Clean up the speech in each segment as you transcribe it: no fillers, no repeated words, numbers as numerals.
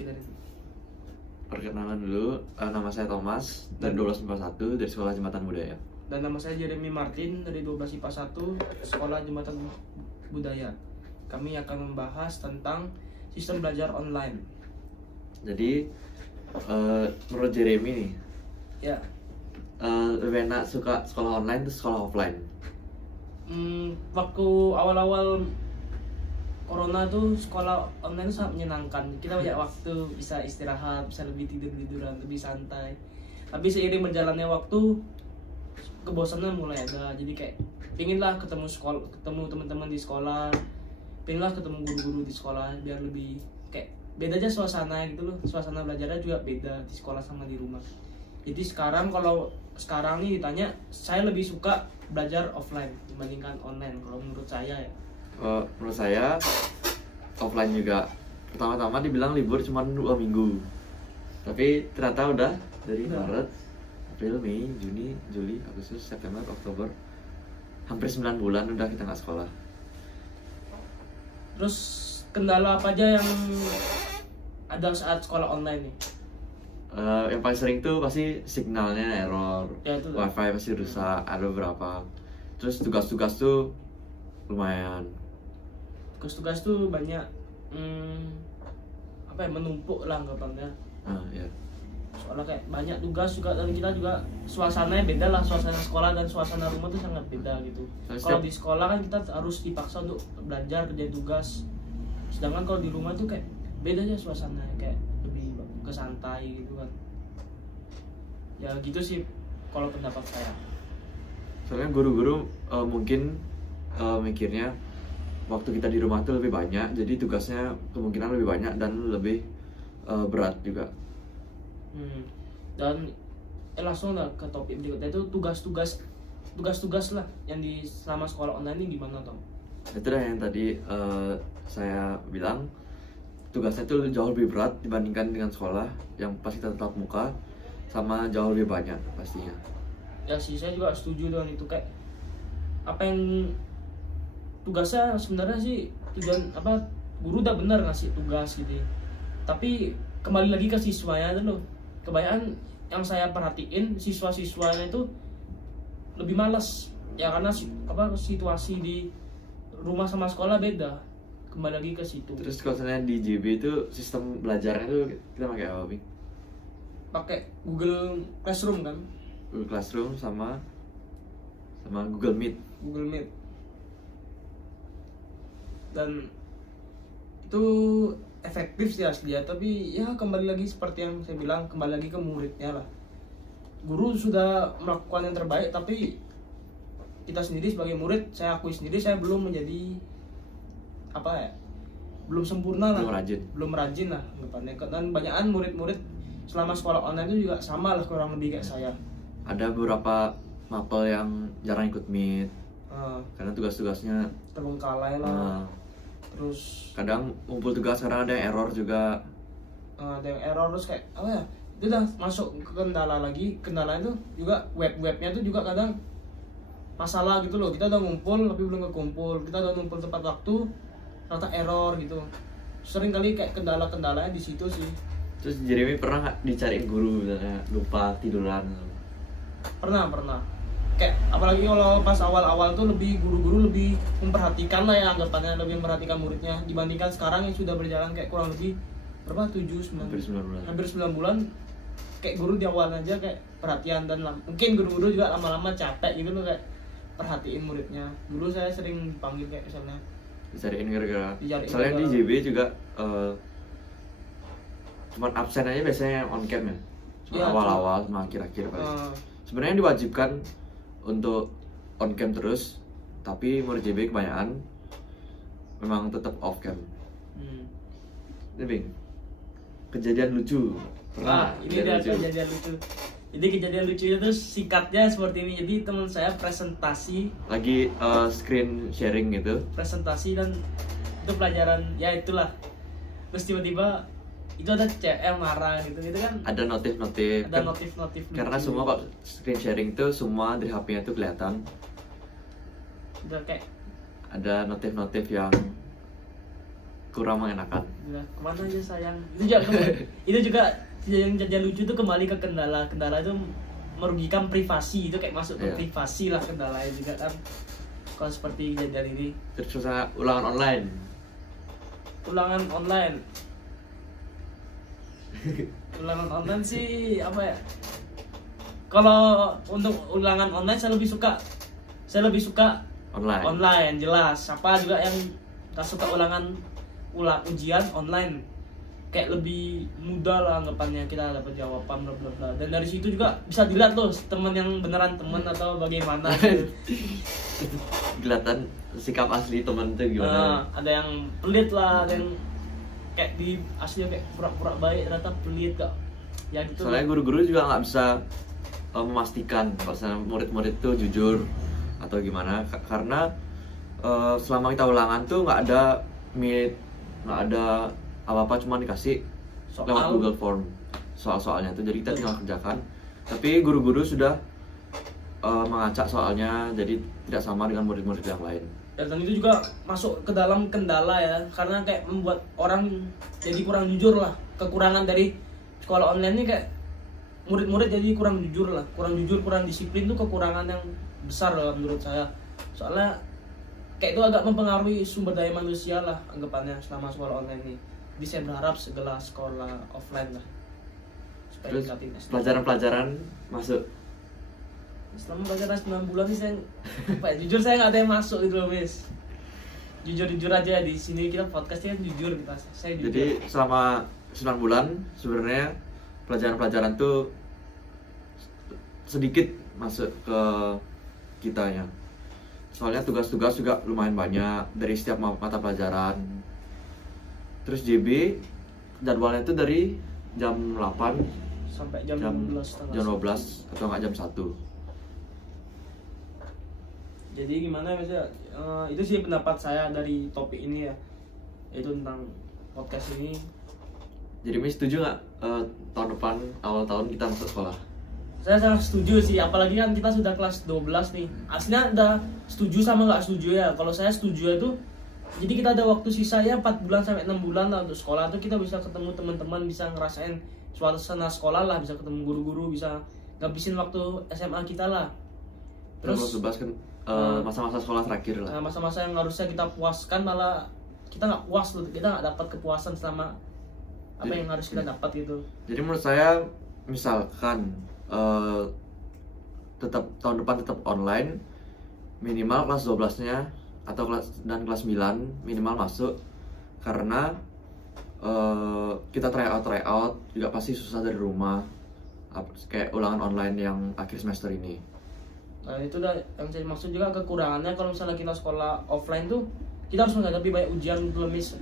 kita itu. Perkenalan dulu, nama saya Thomas dari 12 IPA 1 dari Sekolah Jembatan Budaya. Dan nama saya Jeremy Martin dari 12 IPA 1 Sekolah Jembatan Budaya. Kami akan membahas tentang sistem belajar online. Jadi menurut Jeremy nih, Ya, lebih enak suka sekolah online atau sekolah offline? waktu awal-awal Corona tuh sekolah online sangat menyenangkan. Kita banyak waktu, bisa istirahat, bisa lebih tiduran, lebih santai. Tapi seiring berjalannya waktu, kebosanan mulai ada. Jadi kayak pinginlah ketemu teman-teman di sekolah, pinginlah ketemu guru-guru di sekolah biar lebih kayak beda aja suasana gitu loh. Suasana belajarnya juga beda di sekolah sama di rumah. Jadi kalau sekarang nih ditanya, saya lebih suka belajar offline dibandingkan online kalau menurut saya ya. Menurut saya offline juga. Pertama-tama dibilang libur cuma 2 minggu, tapi ternyata udah dari Maret, April, Mei, Juni, Juli, Agustus, September, Oktober, hampir 9 bulan udah kita nggak sekolah. Terus kendala apa aja yang ada saat sekolah online nih? Yang paling sering tuh pasti signalnya error, Ya, itu tuh. wifi pasti rusak, ada beberapa. Terus tugas-tugas tuh lumayan. Tugas-tugas tuh banyak menumpuk lah anggapannya. Ya. Soalnya kayak banyak tugas juga, dan kita juga suasananya beda lah, suasana sekolah dan suasana rumah tuh sangat beda gitu. Kalau di sekolah kan kita harus dipaksa untuk belajar, kerja tugas. Sedangkan kalau di rumah tuh kayak beda aja suasananya, kayak lebih kesantai gitu kan. Ya gitu sih kalau pendapat saya. Soalnya guru-guru mungkin mikirnya waktu kita di rumah tuh lebih banyak, jadi tugasnya kemungkinan lebih banyak dan lebih berat juga. Dan langsung lah ke topik berikutnya, itu tugas-tugas lah yang di selama sekolah online ini gimana Tom? Itu dah yang tadi saya bilang, tugasnya tuh jauh lebih berat dibandingkan dengan sekolah yang pasti tatap muka, sama jauh lebih banyak pastinya. Ya sih, saya juga setuju dengan itu. Kayak apa yang tugasnya sebenarnya sih tujuan apa, guru udah benar ngasih tugas gitu, tapi kembali lagi ke siswanya tuh loh. Kebanyakan yang saya perhatiin siswa-siswanya itu lebih malas ya, karena situasi di rumah sama sekolah beda. Kembali lagi ke situ. Terus kalau misalnya di JB itu sistem belajarnya tuh kita pakai apa, Bing? Pakai Google Classroom kan? Google Classroom sama Google Meet. Google Meet. Dan itu efektif sih asli ya, tapi ya kembali lagi seperti yang saya bilang, kembali lagi ke muridnya lah. Guru sudah melakukan yang terbaik, tapi kita sendiri sebagai murid, saya akui sendiri saya belum menjadi belum sempurna lah, belum rajin lah anggapannya. Dan banyakan murid-murid selama sekolah online itu juga sama lah kurang lebih kayak saya. Ada beberapa mapel yang jarang ikut Meet karena tugas-tugasnya terbengkalai lah. Terus kadang ngumpul tugas, kadang ada yang error juga. Ada yang error, terus kayak itu udah masuk ke kendala lagi. Kendala itu juga webnya tuh juga kadang masalah gitu loh. Kita udah ngumpul tapi belum kekumpul, kita udah ngumpul tepat waktu ternyata error gitu. Sering kali kayak kendala-kendalanya di situ sih. Terus Jeremy pernah nggak dicariin guru misalnya lupa tiduran? Pernah. Kayak apalagi kalau pas awal-awal tuh guru-guru lebih memperhatikan lah ya, anggapannya lebih memperhatikan muridnya dibandingkan sekarang yang sudah berjalan kayak kurang lebih berapa, 7-9 bulan. Hampir 9 bulan. Kayak guru di awal aja kayak perhatian, dan mungkin guru-guru juga lama-lama capek gitu loh, kayak perhatiin muridnya. Dulu saya sering dipanggil kayak misalnya dicariin gara-gara soalnya di JB juga cuman absen aja biasanya on cam ya, cuma awal-awal sama akhir-akhir sebenarnya diwajibkan untuk on cam terus, tapi murid JB kebanyakan memang tetap off cam. Ini Bing, kejadian lucu pernah? Ini dia kejadian lucu. Jadi kejadian lucunya tuh singkatnya seperti ini. Jadi teman saya presentasi lagi screen sharing gitu. Presentasi dan itu pelajaran ya itulah. Terus tiba-tiba itu ada cewek marah gitu kan. Ada notif-notif. Ada notif-notif. Karena lucu. semua kok screen sharing tuh semua dari HP-nya tuh kelihatan. Udah kayak ada notif-notif yang kurang mengenakan. Ya, kemana aja sayang. Itu juga yang lucu tuh kembali ke kendala itu merugikan privasi, itu kayak masuk ke privasi lah kendalanya juga kan. Kalau seperti kejadian ini. Terus ulangan online. Ulangan online sih apa ya? Kalau untuk ulangan online saya lebih suka online jelas. Siapa juga yang gak suka ujian online, kayak lebih mudah lah anggapannya, kita dapat jawaban bla bla bla, dan dari situ juga bisa dilihat tuh teman yang beneran teman atau bagaimana gitu. Kelihatan sikap asli teman tuh gimana. Ada yang pelit lah, ada yang kayak di aslinya kayak pura-pura baik ternyata pelit kok ya gitu. Soalnya guru-guru juga nggak bisa memastikan kalau murid-murid tuh jujur atau gimana, karena selama kita ulangan tuh nggak ada meet, nggak ada apa-apa, cuma dikasih lewat Google Form soal-soalnya tuh, jadi kita tinggal kerjakan. Tapi guru-guru sudah mengacak soalnya, jadi tidak sama dengan murid-murid yang lain. Dan itu juga masuk ke dalam kendala ya, karena kayak membuat orang jadi kurang jujur lah. Kekurangan dari sekolah online ini kayak murid-murid jadi kurang jujur, kurang disiplin tuh kekurangan yang besar lah menurut saya. Soalnya kayak itu agak mempengaruhi sumber daya manusia lah anggapannya selama sekolah online ini. Jadi saya berharap segala sekolah offline lah. Terus pelajaran-pelajaran masuk. Selama belajar 9 bulan sih saya jujur saya nggak ada yang masuk gitu loh, Miss. Jujur aja di sini kita podcastnya jujur kita. Saya jujur. Jadi selama 9 bulan sebenarnya pelajaran-pelajaran tuh sedikit masuk ke kitanya. Soalnya tugas-tugas juga lumayan banyak dari setiap mata pelajaran. Terus JB jadwalnya itu dari jam 8 sampai jam 12 atau nggak jam 1. Jadi gimana misalnya itu sih pendapat saya dari topik ini ya, itu tentang podcast ini. Jadi Miss setuju nggak tahun depan awal tahun kita masuk sekolah? Saya sangat setuju sih, apalagi kan kita sudah kelas 12 nih. Aslinya ada setuju sama nggak setuju ya. Kalau saya setuju itu, jadi kita ada waktu sisa ya 4 bulan sampai 6 bulan lah untuk sekolah tuh, kita bisa ketemu teman-teman, bisa ngerasain suasana sekolah lah, bisa ketemu guru-guru, bisa ngabisin waktu SMA kita lah. Terus kan masa-masa sekolah terakhir lah. Nah, masa-masa yang harusnya kita puaskan malah kita nggak puas tuh, kita nggak dapat kepuasan selama apa yang harus kita dapat gitu. Jadi menurut saya misalkan tetap tahun depan tetap online, minimal kelas 12-nya atau kelas 9 minimal masuk, karena kita try out juga pasti susah dari rumah, kayak ulangan online yang akhir semester ini. Nah itu udah yang saya maksud juga kekurangannya kalau misalnya kita sekolah offline tuh kita harus menghadapi banyak ujian,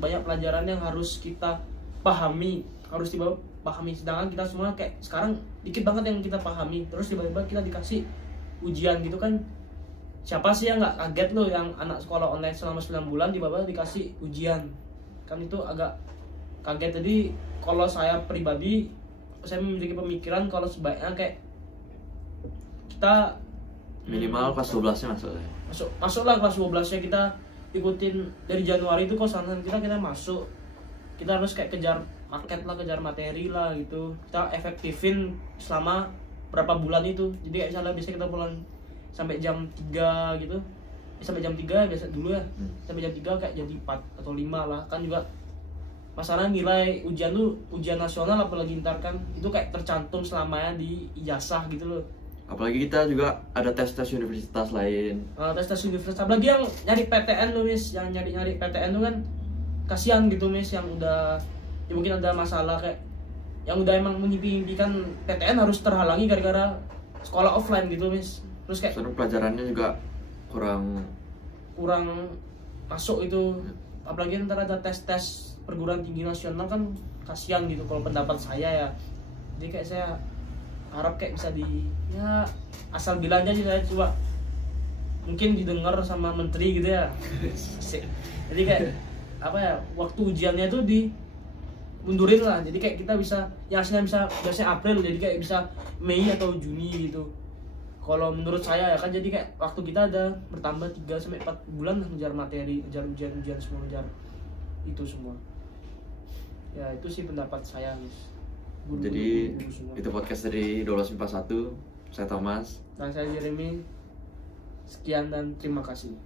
banyak pelajaran yang harus kita pahami, sedangkan kita semua kayak sekarang dikit banget yang kita pahami, terus tiba-tiba kita dikasih ujian gitu kan. Siapa sih yang nggak kaget loh yang anak sekolah online selama 9 bulan tiba-tiba dikasih ujian, kan itu agak kaget. Jadi kalau saya pribadi, saya memiliki pemikiran kalau sebaiknya kayak kita minimal kelas 12-nya masuklah kelas 12-nya, kita ikutin dari Januari itu kosan kita masuk. Kita harus kayak kejar market lah, kejar materi lah gitu. Kita efektifin selama berapa bulan itu. Jadi kayak misalnya biasanya kita pulang sampai jam 3 gitu. Sampai jam 3 biasa dulu ya. Sampai jam 3 kayak jadi 4 atau 5 lah. Kan juga masalah nilai ujian tuh, ujian nasional apalagi ntar kan itu kayak tercantum selamanya di ijazah gitu loh. Apalagi kita juga ada tes-tes universitas lain. Tes-tes universitas, apalagi yang nyari PTN tuh, Miss, yang nyari PTN tuh kan kasihan gitu, Miss, yang udah ya mungkin ada masalah kayak yang udah emang mimpi-impikan PTN harus terhalangi gara-gara sekolah offline gitu, Miss. Terus kayak pelajarannya juga kurang masuk itu. Apalagi ntar ada tes perguruan tinggi nasional kan kasihan gitu kalau pendapat saya ya. Jadi kayak saya harap kayak bisa ya asal bilang aja saya coba mungkin didengar sama menteri gitu ya. Jadi kayak apa ya, waktu ujiannya itu dimundurin lah, jadi kayak kita bisa yang aslinya biasanya April jadi kayak bisa Mei atau Juni gitu kalau menurut saya ya kan. Jadi kayak waktu kita ada bertambah 3-4 bulan ngejar materi, ngejar ujian semua, ngejar itu semua. Ya itu sih pendapat saya guys. Jadi itu podcast dari 1241. Saya Thomas dan saya Jeremy. Sekian dan terima kasih.